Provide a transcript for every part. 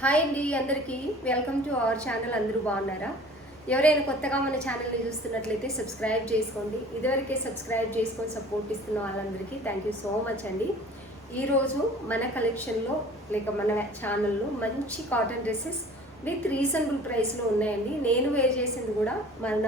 Hi అండి అందరికీ welcome to our channel. అందరూ బాగున్నారా? ఎవరైనా కొత్తగా మన ఛానల్ని చూస్తున్నట్లయితే సబ్స్క్రైబ్ చేసుకోండి. ఇదివరకే సబ్స్క్రైబ్ చేసుకొని సపోర్ట్ ఇస్తున్న వాళ్ళందరికీ థ్యాంక్ యూ సో మచ్ అండి. ఈరోజు మన కలెక్షన్లో లేక మన ఛానల్లో మంచి కాటన్ డ్రెస్సెస్ విత్ రీజనబుల్ ప్రైస్లో ఉన్నాయండి. నేను వేర్ చేసింది కూడా మన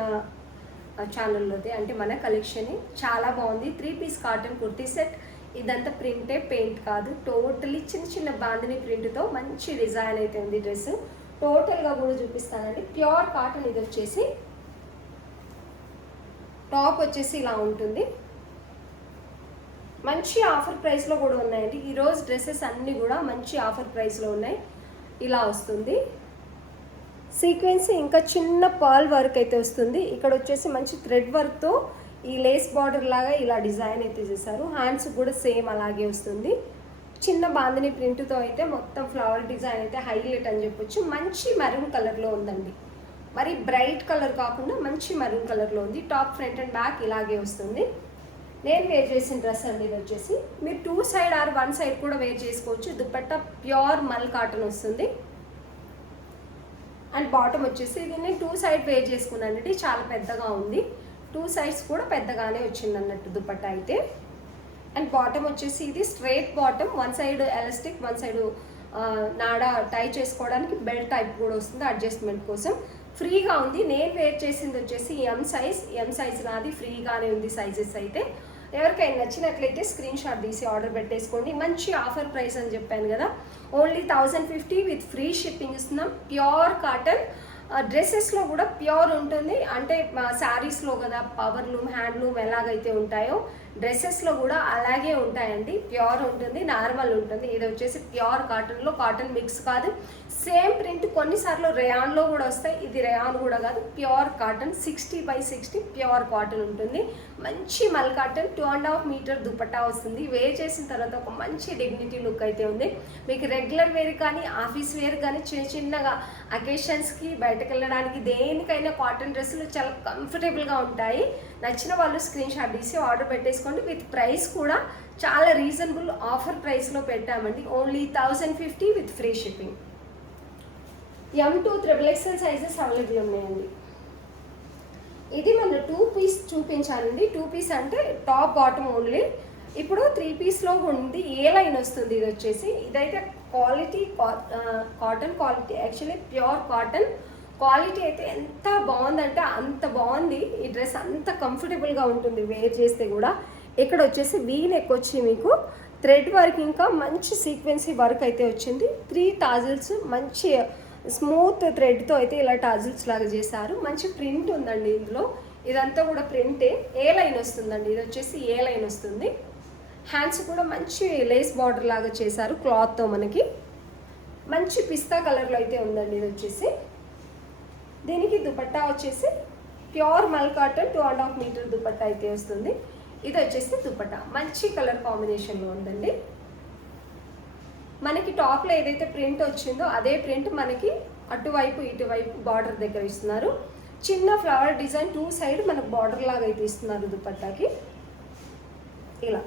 ఛానల్లోదే, అంటే మన కలెక్షన్ చాలా బాగుంది. 3 పీస్ కాటన్ కుర్తీ సెట్. ఇదంతా ప్రింటే, పెయింట్ కాదు. టోటలీ చిన్న చిన్న బాందిని ప్రింట్తో మంచి డిజైన్ అయితే ఉంది. డ్రెస్ టోటల్గా కూడా చూపిస్తానండి. Pure cotton. ఇది వచ్చేసి టాప్ వచ్చేసి ఇలా ఉంటుంది. మంచి ఆఫర్ ప్రైస్లో కూడా ఉన్నాయండి. ఈరోజు డ్రెస్సెస్ అన్నీ కూడా మంచి ఆఫర్ ప్రైస్లో ఉన్నాయి. ఇలా వస్తుంది సీక్వెన్స్, ఇంకా చిన్న పర్ల్ వర్క్ అయితే వస్తుంది. ఇక్కడ వచ్చేసి మంచి థ్రెడ్ వర్క్తో ఈ లేస్ బార్డర్ లాగా ఇలా డిజైన్ అయితే చేశారు. హ్యాండ్స్ కూడా సేమ్ అలాగే వస్తుంది. చిన్న బాందిని ప్రింట్తో అయితే మొత్తం ఫ్లవర్ డిజైన్ అయితే హైలైట్ అని చెప్పొచ్చు. మంచి మెరూన్ కలర్లో ఉందండి. మరి బ్రైట్ కలర్ కాకుండా మంచి మెరూన్ కలర్లో ఉంది. టాప్, ఫ్రంట్ అండ్ బ్యాక్ ఇలాగే వస్తుంది. నేను వేర్ చేసిన డ్రెస్ అండి ఇది వచ్చేసి. మీరు 2 సైడ్ ఆర్ 1 సైడ్ కూడా వేర్ చేసుకోవచ్చు. దుపట్టా ప్యూర్ మల్ కాటన్ వస్తుంది. అండ్ బాటమ్ వచ్చేసి ఇది నేను 2 సైడ్ వేర్ చేసుకున్నానండి. చాలా పెద్దగా ఉంది. 2 సైడ్స్ కూడా పెద్దగానే వచ్చింది అన్నట్టు దుపట్టా అయితే. అండ్ బాటమ్ వచ్చేసి ఇది straight bottom. 1 side elastic, 1 side నాడా టై చేసుకోవడానికి బెల్ట్ టైప్ కూడా వస్తుంది అడ్జస్ట్మెంట్ కోసం. ఫ్రీగా ఉంది. నేను వేర్ చేసింది వచ్చేసి ఎం సైజ్ నాది. ఫ్రీగానే ఉంది సైజెస్ అయితే. ఎవరికైనా నచ్చినట్లయితే స్క్రీన్ షాట్ తీసి ఆర్డర్ పెట్టేసుకోండి. మంచి ఆఫర్ ప్రైస్ అని చెప్పాను కదా. ఓన్లీ 1050 విత్ ఫ్రీ షిప్పింగ్ ఇస్తున్నాం. Pure cotton. డ్రెస్సెస్లో కూడా ప్యూర్ ఉంటుంది. అంటే శారీస్లో కదా పవర్లూమ్, హ్యాండ్లూమ్ ఎలాగైతే ఉంటాయో డ్రెస్సెస్లో కూడా అలాగే ఉంటాయండి. ప్యూర్ ఉంటుంది, నార్మల్ ఉంటుంది. ఇది వచ్చేసి ప్యూర్ కాటన్లో, కాటన్ మిక్స్ కాదు. సేమ్ ప్రింట్ కొన్నిసార్లు రేయాన్లో కూడా వస్తాయి. ఇది రేయాన్ కూడా కాదు, ప్యూర్ కాటన్. 60/60 ప్యూర్ కాటన్ ఉంటుంది. మంచి మల్ కాటన్. 2.5 మీటర్ దుపట్టా వస్తుంది. వేర్ చేసిన తర్వాత ఒక మంచి డిగ్నిటీ లుక్ అయితే ఉంది. మీకు రెగ్యులర్ వేర్ కానీ, ఆఫీస్ వేర్ కానీ, చిన్నగా అకేషన్స్కి బయటకు వెళ్ళడానికి దేనికైనా కాటన్ డ్రెస్సులు చాలా కంఫర్టబుల్గా ఉంటాయి. నచ్చిన వాళ్ళు స్క్రీన్ షాట్ తీసి ఆర్డర్ పెట్టేసుకోండి. విత్ ప్రైస్ కూడా చాలా రీజనబుల్ ఆఫర్ ప్రైస్లో పెట్టామండి. Only 1050 with free shipping. M2 XXL sizes available ఉన్నాయండి. ఇది మన 2 పీస్ చూపించానండి. 2 పీస్ అంటే టాప్ బాటమ్ ఓన్లీ. ఇప్పుడు 3 పీస్లో ఉంది. ఏ లైన్ వస్తుంది ఇది వచ్చేసి. ఇదైతే quality cotton quality, actually pure cotton quality అయితే ఎంత బాగుందంటే అంత బాగుంది. ఈ డ్రెస్ అంత కంఫర్టబుల్గా ఉంటుంది వేర్ చేస్తే కూడా. ఇక్కడ వచ్చేసి వీ నెక్ వచ్చి మీకు థ్రెడ్ వర్క్, ఇంకా మంచి సీక్వెన్సీ వర్క్ అయితే వచ్చింది. 3 టాజిల్స్ మంచి స్మూత్ థ్రెడ్తో అయితే ఇలా టాజిల్స్ లాగా చేశారు. మంచి ప్రింట్ ఉందండి ఇందులో. ఇదంతా కూడా ప్రింటే. ఏ లైన్ వస్తుందండి ఇది వచ్చేసి. ఏ లైన్ వస్తుంది. హ్యాండ్స్ కూడా మంచి లేస్ బార్డర్ లాగా చేశారు క్లాత్తో. మనకి మంచి పిస్తా కలర్లో అయితే ఉందండి ఇది వచ్చేసి. దీనికి దుపట్టా వచ్చేసి ప్యూర్ మల్ కాటన్ 2.5 మీటర్ దుపట్టా అయితే వస్తుంది. ఇది వచ్చేసి దుపట్టా మంచి కలర్ కాంబినేషన్లో ఉందండి. మనకి టాప్లో ఏదైతే ప్రింట్ వచ్చిందో అదే ప్రింట్ మనకి అటువైపు ఇటువైపు బార్డర్ దగ్గర ఇస్తున్నారు. చిన్న ఫ్లవర్ డిజైన్ 2 సైడ్ మనకు బార్డర్ లాగా అయితే ఇస్తున్నారు దుపట్టాకి. ఇలా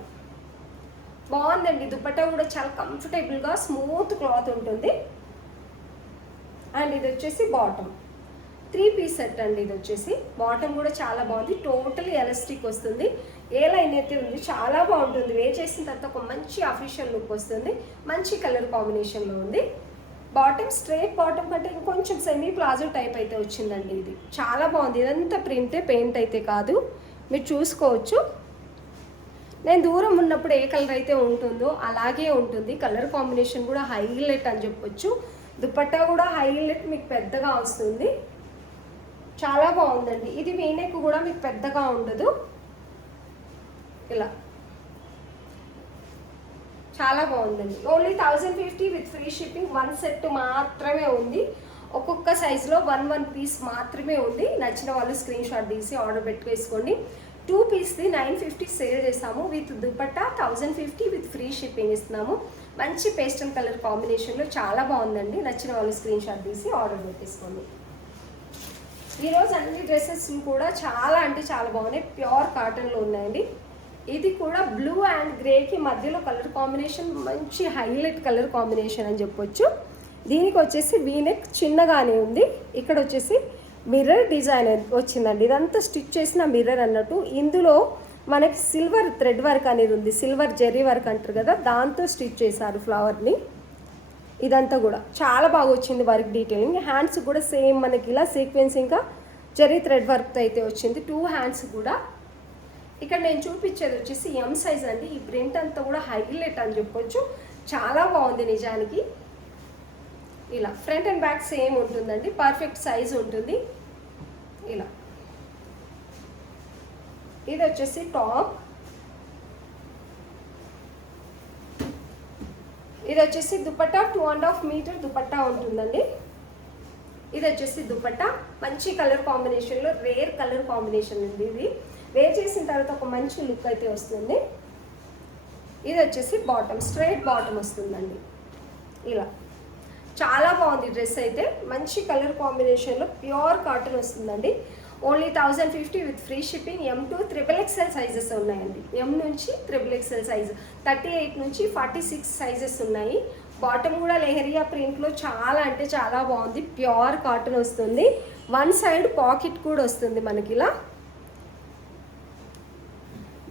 బాగుందండి. దుపట్టా కూడా చాలా కంఫర్టబుల్గా స్మూత్ క్లాత్ ఉంటుంది. అండ్ ఇది వచ్చేసి బాటమ్. 3 పీస్ సెట్ అండి ఇది వచ్చేసి. బాటమ్ కూడా చాలా బాగుంది. టోటలీ ఎలాస్టిక్ వస్తుంది. ఏ లైన్ అయితే ఉంది, చాలా బాగుంటుంది. వేర్ చేసిన తర్వాత ఒక మంచి అఫీషియల్ లుక్ వస్తుంది. మంచి కలర్ కాంబినేషన్లో ఉంది. బాటమ్ స్ట్రైట్ బాటమ్ కంటే ఇంకొంచెం సెమీ ప్లాజో టైప్ అయితే వచ్చిందండి. ఇది చాలా బాగుంది. ఇదంతా ప్రింటే, పెయింట్ అయితే కాదు. మీరు చూసుకోవచ్చు. నేను దూరం ఉన్నప్పుడు ఏ కలర్ అయితే ఉంటుందో అలాగే ఉంటుంది. కలర్ కాంబినేషన్ కూడా హైలైట్ అని చెప్పొచ్చు. దుపట్టా కూడా హైలైట్ మీకు పెద్దగా వస్తుంది. చాలా బాగుందండి. ఇది వీనెక్ కూడా మీకు పెద్దగా ఉండదు. ఇలా చాలా బాగుందండి. Only 1050 with free shipping. 1 set మాత్రమే ఉంది. ఒక్కొక్క సైజులో 1 పీస్ మాత్రమే ఉంది. నచ్చిన వాళ్ళు స్క్రీన్ షాట్ తీసి ఆర్డర్ పెట్టుకేసుకోండి. 2 పీస్ది 950 సేల్ చేస్తాము. With dupatta 1050 with free shipping ఇస్తున్నాము. మంచి పేస్టల్ కలర్ కాంబినేషన్లో చాలా బాగుందండి. నచ్చిన వాళ్ళు స్క్రీన్ షాట్ తీసి ఆర్డర్ పెట్టేసుకోండి. ఈరోజు అన్ని డ్రెస్సెస్ కూడా చాలా అంటే చాలా బాగున్నాయి. ప్యూర్ కాటన్లో ఉన్నాయండి. ఇది కూడా బ్లూ అండ్ గ్రేకి మధ్యలో కలర్ కాంబినేషన్ మంచి హైలైట్ కలర్ కాంబినేషన్ అని చెప్పొచ్చు. దీనికి వచ్చేసి వీనెక్ చిన్నగానే ఉంది. ఇక్కడ వచ్చేసి మిర్రర్ డిజైన్ వచ్చిందండి. ఇదంతా స్టిచ్ చేసిన మిర్రర్ అన్నట్టు. ఇందులో మనకి సిల్వర్ థ్రెడ్ వర్క్ అనేది ఉంది, సిల్వర్ జెర్రీ వర్క్ అంటారు కదా, దాంతో స్టిచ్ చేశారు ఫ్లవర్ని. ఇదంతా కూడా చాలా బాగా వచ్చింది వర్క్ డీటెయిలింగ్. హ్యాండ్స్ కూడా సేమ్ మనకి ఇలా సీక్వెన్స్ ఇంకా జెర్రీ థ్రెడ్ వర్క్తో అయితే వచ్చింది. 2 హ్యాండ్స్ కూడా. ఇక్కడ నేను చూపించేది వచ్చేసి ఎం సైజ్ అండి. ఈ ప్రింట్ అంతా కూడా హైలైట్ అని చెప్పొచ్చు, చాలా బాగుంది నిజానికి. ఇలా ఫ్రంట్ అండ్ బ్యాక్ సేమ్ ఉంటుందండి, పర్ఫెక్ట్ సైజ్ ఉంటుంది. ఇలా ఇది వచ్చేసి టాప్, ఇది వచ్చేసి దుపట్టా 2.5 మీటర్ దుపట్టా ఉంటుందండి. ఇది వచ్చేసి దుపట్టా మంచి కలర్ కాంబినేషన్లో, రేర్ కలర్ కాంబినేషన్ అండి. ఇది వేర్ చేసిన తర్వాత ఒక మంచి లుక్ అయితే వస్తుంది. ఇది వచ్చేసి బాటమ్, స్ట్రైట్ బాటమ్ వస్తుందండి. ఇలా చాలా బాగుంది డ్రెస్ అయితే, మంచి కలర్ కాంబినేషన్లో ప్యూర్ కాటన్ వస్తుందండి. Only 1050 with free shipping. M2 XXL sizes ఉన్నాయండి. M నుంచి XXL సైజు, 38 నుంచి 46 సైజెస్ ఉన్నాయి. బాటమ్ కూడా లెహరియా ప్రింట్లో చాలా అంటే చాలా బాగుంది, ప్యూర్ కాటన్ వస్తుంది. 1 సైడ్ పాకెట్ కూడా వస్తుంది మనకి. ఇలా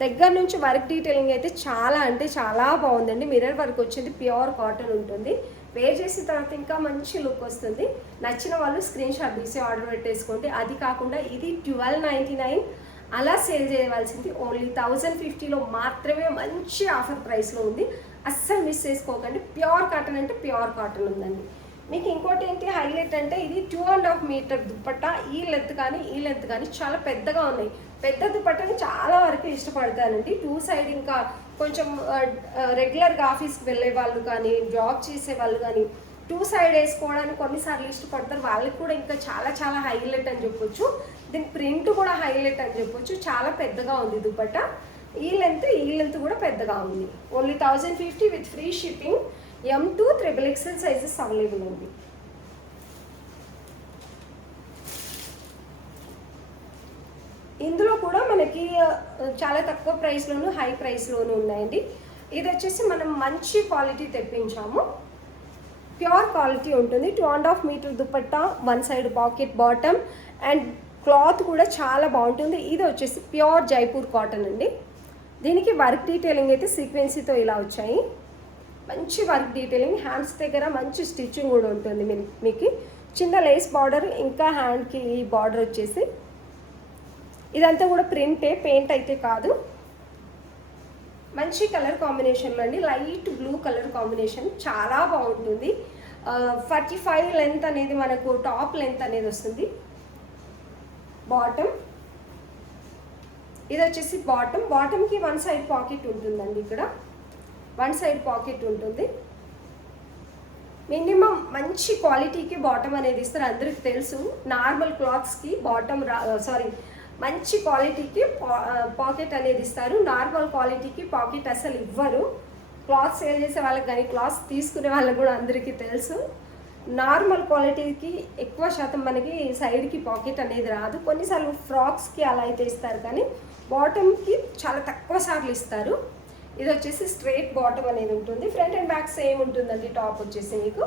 దగ్గర నుంచి వర్క్ డీటెయిలింగ్ అయితే చాలా అంటే చాలా బాగుందండి. మిర్రర్ వర్క్ వచ్చింది, ప్యూర్ కాటన్ ఉంటుంది. వేర్ చేసిన తర్వాత ఇంకా మంచి లుక్ వస్తుంది. నచ్చిన వాళ్ళు స్క్రీన్ షాట్ తీసి ఆర్డర్ పెట్టేసుకోండి. అది కాకుండా ఇది 1299 అలా సేల్ చేయవలసింది ఓన్లీ 1050లో మాత్రమే, మంచి ఆఫర్ ప్రైస్లో ఉంది. అస్సలు మిస్ చేసుకోకండి. ప్యూర్ కాటన్ అంటే ప్యూర్ కాటన్ ఉందండి. మీకు ఇంకోటి ఏంటి హైలైట్ అంటే, ఇది 2.5 మీటర్ దుపట్టా. ఈ లెంత్ కానీ చాలా పెద్దగా ఉన్నాయి. పెద్ద దుపట్టాని చాలా వరకు ఇష్టపడతానండి. 2 సైడ్ ఇంకా కొంచెం రెగ్యులర్గా ఆఫీస్కి వెళ్ళే వాళ్ళు కానీ, జాబ్ చేసే వాళ్ళు కానీ 2 సైడ్ వేసుకోవడానికి కొన్నిసార్లు ఇష్టపడతారు. వాళ్ళకి కూడా ఇంకా చాలా చాలా హైలైట్ అని చెప్పొచ్చు. దీని ప్రింట్ కూడా హైలైట్ అని చెప్పొచ్చు. చాలా పెద్దగా ఉంది దుపట్టా. ఈ లెంత్ కూడా పెద్దగా ఉంది. Only 1050 with free shipping. M2 XXL sizes available ఉంది. ఇందులో కూడా మనకి చాలా తక్కువ ప్రైస్లోను, హై ప్రైస్లోను ఉన్నాయండి. ఇది వచ్చేసి మనం మంచి క్వాలిటీ తెప్పించాము, ప్యూర్ క్వాలిటీ ఉంటుంది. 2.5 metre dupatta, 1 side pocket bottom, and cloth కూడా చాలా బాగుంటుంది. ఇది వచ్చేసి ప్యూర్ జైపూర్ కాటన్ అండి. దీనికి వర్క్ డీటెయిలింగ్ అయితే సీక్వెన్సీతో ఇలా వచ్చాయి. మంచి వర్క్ డీటెయిలింగ్, హ్యాండ్స్ దగ్గర మంచి స్టిచ్చింగ్ కూడా ఉంటుంది. మీకు చిన్న లేస్ బార్డర్, ఇంకా హ్యాండ్కి ఈ బార్డర్ వచ్చేసి ఇదంతా కూడా ప్రింటే, పెయింట్ అయితే కాదు. మంచి కలర్ కాంబినేషన్లో అండి, లైట్ బ్లూ కలర్ కాంబినేషన్, చాలా బాగుంటుంది. 45 లెంత్ అనేది మనకు టాప్ లెంత్ అనేది వస్తుంది. బాటమ్, ఇది వచ్చేసి బాటమ్కి 1 సైడ్ పాకెట్ ఉంటుందండి. ఇక్కడ 1 సైడ్ పాకెట్ ఉంటుంది. మినిమం మంచి క్వాలిటీకి బాటమ్ అనేది ఇస్తారు, అందరికి తెలుసు. నార్మల్ క్లాత్స్కి బాటమ్ మంచి క్వాలిటీకి పాకెట్ అనేది ఇస్తారు. నార్మల్ క్వాలిటీకి పాకెట్ అసలు ఇవ్వరు. క్లాత్ సేల్ చేసే వాళ్ళకి కానీ, క్లాత్స్ తీసుకునే వాళ్ళకి కూడా అందరికీ తెలుసు. నార్మల్ క్వాలిటీకి ఎక్కువ శాతం మనకి సైడ్కి పాకెట్ అనేది రాదు. కొన్నిసార్లు ఫ్రాక్స్కి అలా అయితే ఇస్తారు, కానీ బాటమ్కి చాలా తక్కువ సార్లు ఇస్తారు. ఇది వచ్చేసి స్ట్రైట్ బాటమ్ అనేది ఉంటుంది. ఫ్రంట్ అండ్ బ్యాక్ సేమ్ ఉంటుందండి. టాప్ వచ్చేసి మీకు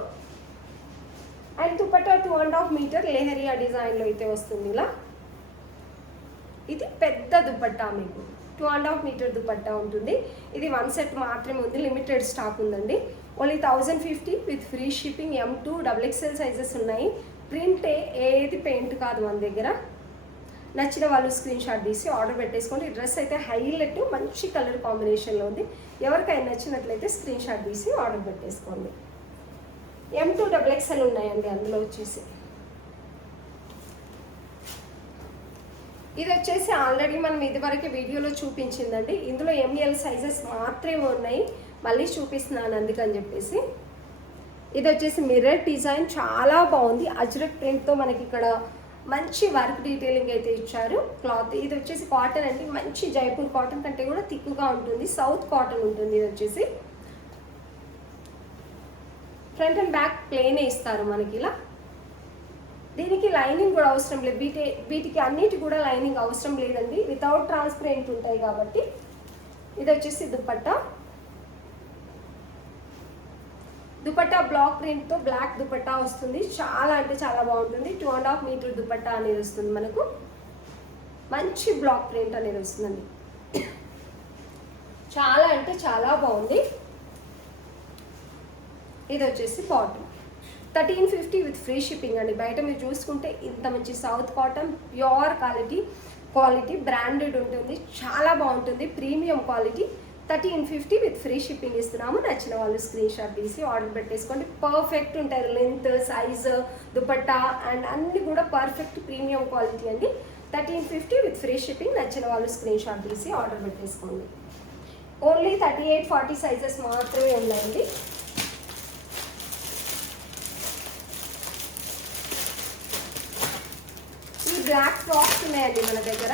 అండ్ దుపట్టా 2.5 మీటర్ లెహరియా డిజైన్లో అయితే వస్తుంది. ఇలా ఇది పెద్ద దుపట్టా, మీకు 2.5 మీటర్ దుపట్టా ఉంటుంది. ఇది 1 సెట్ మాత్రమే ఉంది, లిమిటెడ్ స్టాక్ ఉందండి. Only 1050 with free shipping. M2 XXL sizes ఉన్నాయి. ప్రింటే, ఏది పెయింట్ కాదు మన దగ్గర. నచ్చిన వాళ్ళు స్క్రీన్ షాట్ తీసి ఆర్డర్ పెట్టేసుకోండి. ఈ డ్రెస్ అయితే హైలైట్, మంచి కలర్ కాంబినేషన్లో ఉంది. ఎవరికైనా నచ్చినట్లయితే స్క్రీన్ షాట్ తీసి ఆర్డర్ పెట్టేసుకోండి. M2 XXL ఉన్నాయండి అందులో వచ్చేసి. ఇది వచ్చేసి ఆల్రెడీ మనం ఇదివరకు వీడియోలో చూపించిందండి. ఇందులో ML సైజెస్ మాత్రమే ఉన్నాయి, మళ్ళీ చూపిస్తున్నాను అందుకని చెప్పేసి. ఇది వచ్చేసి మిర్రర్ డిజైన్, చాలా బాగుంది. అజ్రక్ ప్రింట్తో మనకి ఇక్కడ మంచి వర్క్ డీటెయిలింగ్ అయితే ఇచ్చారు. క్లాత్ ఇది వచ్చేసి కాటన్ అండి, మంచి జైపూర్ కాటన్ కంటే కూడా థిక్గా ఉంటుంది, సౌత్ కాటన్ ఉంటుంది. ఇది వచ్చేసి ఫ్రంట్ అండ్ బ్యాక్ ప్లేనే ఇస్తారు మనకి. ఇలా దీనికి లైనింగ్ కూడా అవసరం లేదు. వీటికి అన్నిటి కూడా లైనింగ్ అవసరం లేదండి, వితౌట్ ట్రాన్స్పరెంట్ ఉంటాయి కాబట్టి. ఇది వచ్చేసి దుపట్టా, దుపట్టా బ్లాక్ ప్రింట్తో బ్లాక్ దుపట్టా వస్తుంది. చాలా అంటే చాలా బాగుంటుంది. 2.5 మీటర్ దుపట్టా అనేది వస్తుంది మనకు. మంచి బ్లాక్ ప్రింట్ అనేది వస్తుందండి. చాలా అంటే చాలా బాగుంది. ఇది వచ్చేసి బాటమ్ 1350 విత్ ఫ్రీ షిప్పింగ్ అండి. బయట మీరు చూసుకుంటే ఇంత మంచి south cotton pure quality branded ఉంటుంది. చాలా బాగుంటుంది. Premium quality 1350 with free shipping ఇస్తున్నాము. నచ్చిన వాళ్ళు స్క్రీన్ షాట్ తీసి ఆర్డర్ పెట్టేసుకోండి. పర్ఫెక్ట్ ఉంటుంది. లెంత్, సైజ్, దుపట్టా అండ్ అన్నీ కూడా పర్ఫెక్ట్ ప్రీమియం క్వాలిటీ అండి. 1350 విత్ ఫ్రీ షిప్పింగ్. నచ్చిన వాళ్ళు స్క్రీన్ షాట్ తీసి ఆర్డర్ పెట్టేసుకోండి. ఓన్లీ 38-40 సైజెస్ మాత్రమే ఉన్నాయండి. ఈ బ్లాక్ ఫ్రాక్స్ ఉన్నాయండి మన దగ్గర.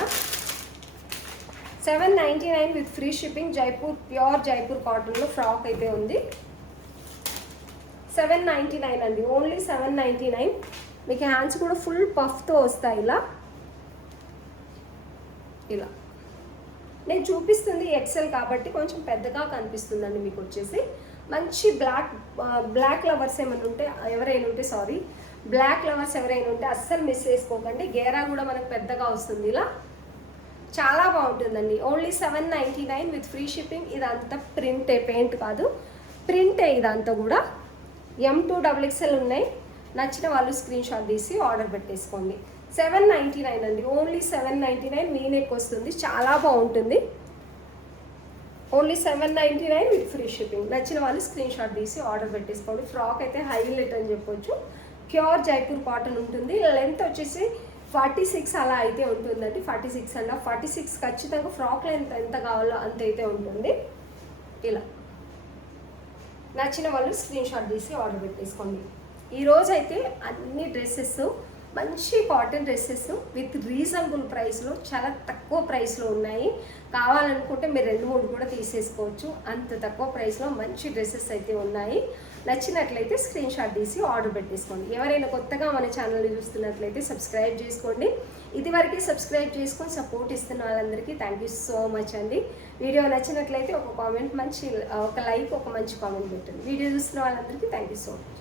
799 with free shipping. Pure Jaipur కాటన్లో ఫ్రాక్ అయితే ఉంది. 799 అండి. ఓన్లీ 799. మీకు హ్యాండ్స్ కూడా ఫుల్ పఫ్తో వస్తాయి. ఇలా నేను చూపిస్తుంది ఎక్సెల్ కాబట్టి కొంచెం పెద్దగా కనిపిస్తుందండి మీకు. వచ్చేసి మంచి బ్లాక్ లవర్స్ ఎవరైనా ఉంటే బ్లాక్ లవర్స్ ఎవరైనా ఉంటే అస్సలు మిస్ చేసుకోకండి. గేరా కూడా మనకు పెద్దగా వస్తుంది. ఇలా చాలా బాగుంటుందండి. Only 799 with free shipping. ఇదంతా ప్రింటే, పెయింట్ కాదు, ప్రింటే ఇదంతా కూడా. M2XXL ఉన్నాయి. నచ్చిన వాళ్ళు స్క్రీన్ షాట్ తీసి ఆర్డర్ పెట్టేసుకోండి. 799 అండి. ఓన్లీ 799. వీనెక్ వస్తుంది. చాలా బాగుంటుంది. Only 799 with free shipping. నచ్చిన వాళ్ళు స్క్రీన్ షాట్ తీసి ఆర్డర్ పెట్టేసుకోండి. ఫ్రాక్ అయితే హైలైట్ అని చెప్పొచ్చు. ప్యూర్ జైపూర్ కాటన్ ఉంటుంది. లెంత్ వచ్చేసి 46 అలా అయితే ఉంటుందండి. 46 అన్న 46 ఖచ్చితంగా ఫ్రాక్ లెంత్ ఎంత కావాలో అంత అయితే ఉంటుంది. ఇలా నచ్చిన వాళ్ళు స్క్రీన్ షాట్ తీసి ఆర్డర్ పెట్టేసుకోండి. ఈరోజు అయితే అన్ని డ్రెస్సెస్ మంచి కాటన్ డ్రెస్సెస్ విత్ రీజనబుల్ ప్రైస్లో, చాలా తక్కువ ప్రైస్లో ఉన్నాయి. కావాలనుకుంటే మీరు 2-3 కూడా తీసేసుకోవచ్చు. అంత తక్కువ ప్రైస్లో మంచి డ్రెస్సెస్ అయితే ఉన్నాయి. నచ్చినట్లయితే స్క్రీన్ షాట్ తీసి ఆర్డర్ పెట్టేసుకోండి. ఎవరైనా కొత్తగా మన ఛానల్ని చూస్తున్నట్లయితే సబ్స్క్రైబ్ చేసుకోండి. ఇదివరకే సబ్స్క్రైబ్ చేసుకొని సపోర్ట్ ఇస్తున్న వాళ్ళందరికీ థ్యాంక్ యూ సో మచ్ అండి. వీడియో నచ్చినట్లయితే ఒక లైక్, ఒక మంచి కామెంట్ పెట్టండి. వీడియో చూస్తున్న వాళ్ళందరికీ థ్యాంక్ యూ సో మచ్.